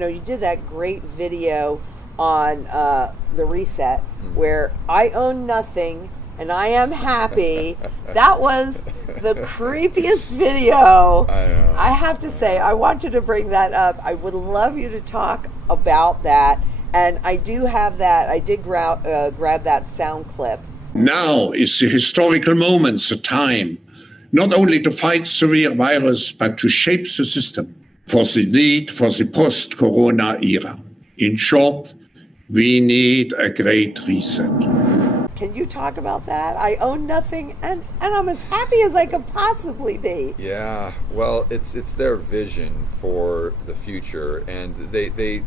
you did that great video on the Reset, where I own nothing and I am happy. That was the creepiest video. I know. I have to say, I want you to bring that up. I would love you to talk about that. And I do have that. I did grab that sound clip. Now is the historical moment, the time, not only to fight the real virus, but to shape the system for the need for the post-corona era. In short, we need a great reset. Can you talk about that? I own nothing, and I'm as happy as I could possibly be. Yeah, well, it's their vision for the future, and they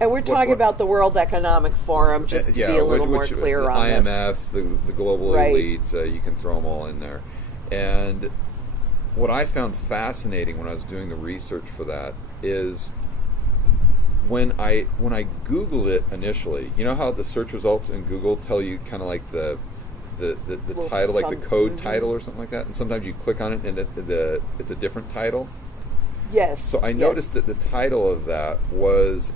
and we're talking about the World Economic Forum, just to be a little more clear on this. The IMF, the global elite, you can throw them all in there. And what I found fascinating when I was doing the research for that is when I Googled it initially, you know how the search results in Google tell you kind of like the title, like the code title or something like that, and sometimes you click on it and it's a different title. Yes. So I noticed that the title of that was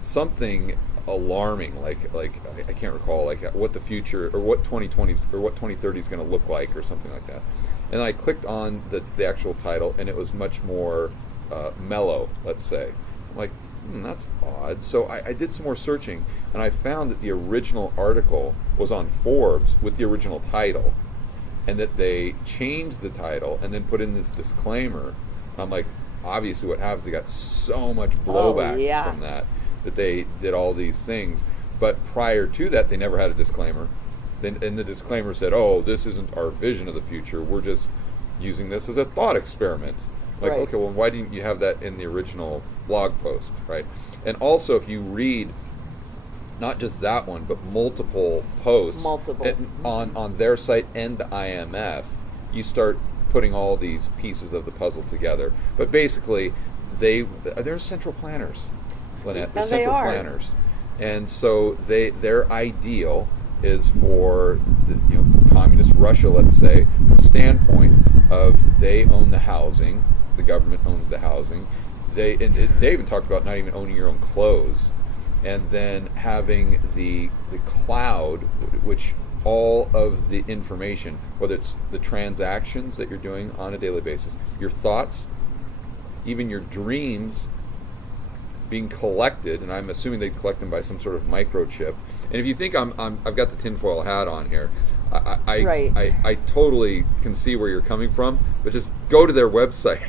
something alarming, like I can't recall, like what the future or what 2020 or what 2030 is going to look like or something like that. And I clicked on the actual title, and it was much more mellow, let's say. I'm like, that's odd. So I did some more searching, and I found that the original article was on Forbes with the original title, and that they changed the title and then put in this disclaimer. And I'm like, obviously what happens, they got so much blowback from that they did all these things. But prior to that, they never had a disclaimer. And the disclaimer said, oh, this isn't our vision of the future. We're just using this as a thought experiment. Like, okay, well, why didn't you have that in the original blog post, right? And also, if you read not just that one, but multiple posts on their site and the IMF, you start putting all these pieces of the puzzle together. But basically, they're central planners, Lynette. They're central planners. And so their ideal is for communist Russia, let's say, from a standpoint of they own the housing, the government owns the housing. They even talked about not even owning your own clothes, and then having the cloud, which all of the information, whether it's the transactions that you're doing on a daily basis, your thoughts, even your dreams, being collected, and I'm assuming they collect them by some sort of microchip. And if you think I've got the tinfoil hat on here, I totally can see where you're coming from, but just go to their website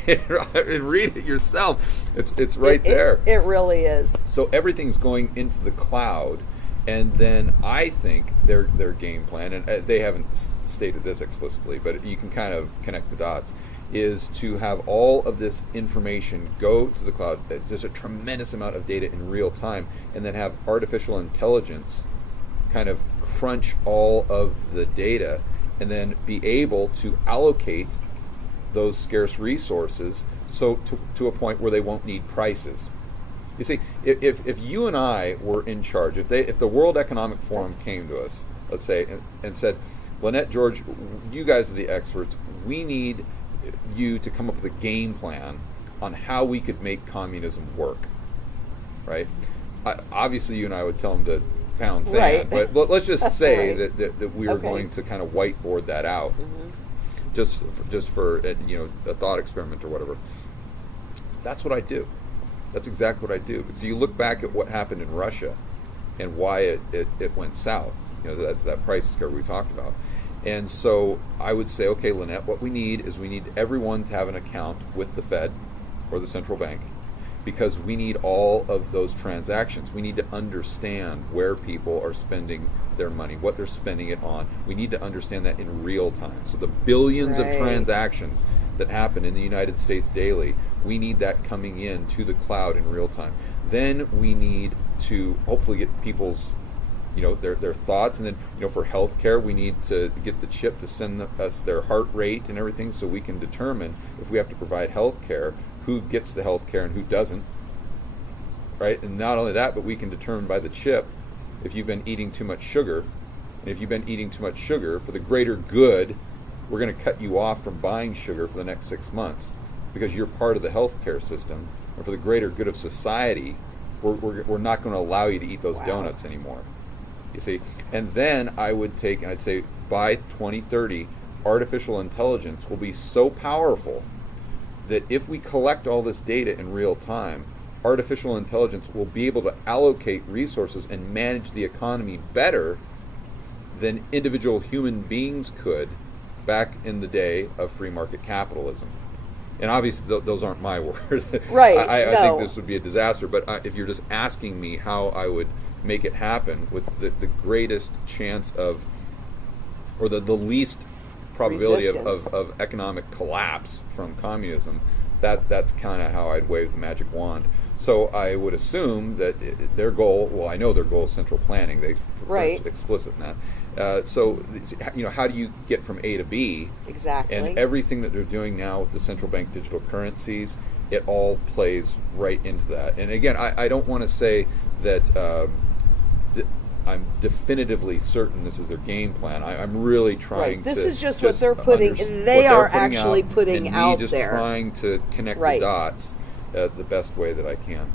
and read it yourself. It's right there. It really is. So everything's going into the cloud, and then I think their game plan, and they haven't stated this explicitly, but you can kind of connect the dots, is to have all of this information go to the cloud. There's a tremendous amount of data in real time, and then have artificial intelligence kind of crunch all of the data, and then be able to allocate those scarce resources so to a point where they won't need prices. You see, if you and I were in charge, if the World Economic Forum came to us, let's say, and said, Lynette, George, you guys are the experts, we need you to come up with a game plan on how we could make communism work, right? Obviously, you and I would tell them to pound sand, but let's just say that we are going to kind of whiteboard that out, just for a thought experiment or whatever. That's what I do. That's exactly what I do. So you look back at what happened in Russia and why it went south. That's that price curve we talked about. And so I would say, okay, Lynette, what we need is everyone to have an account with the Fed or the central bank, because we need all of those transactions. We need to understand where people are spending their money, what they're spending it on. We need to understand that in real time. So the billions of transactions that happen in the United States daily, we need that coming in to the cloud in real time. Then we need to hopefully get people's their thoughts, and then for healthcare, we need to get the chip to send us their heart rate and everything, so we can determine if we have to provide healthcare, who gets the healthcare and who doesn't, right? And not only that, but we can determine by the chip if you've been eating too much sugar, and if you've been eating too much sugar for the greater good, we're going to cut you off from buying sugar for the next 6 months. because you're part of the healthcare system, and for the greater good of society, we're not going to allow you to eat those donuts anymore. You see? And then I'd say by 2030, artificial intelligence will be so powerful that if we collect all this data in real time, artificial intelligence will be able to allocate resources and manage the economy better than individual human beings could back in the day of free market capitalism. And obviously those aren't my words. Right. I think this would be a disaster, but if you're just asking me how I would make it happen with the greatest chance of, or the least probability of economic collapse from communism, that's kind of how I'd wave the magic wand. So I would assume that their goal, well, I know their goal is central planning. They're explicit in that. So, how do you get from A to B? Exactly. And everything that they're doing now with the central bank digital currencies, it all plays right into that. And again, I don't want to say that I'm definitively certain this is their game plan. I'm really trying to. This is just what they're putting. They are actually putting out there. Just trying to connect the dots the best way that I can.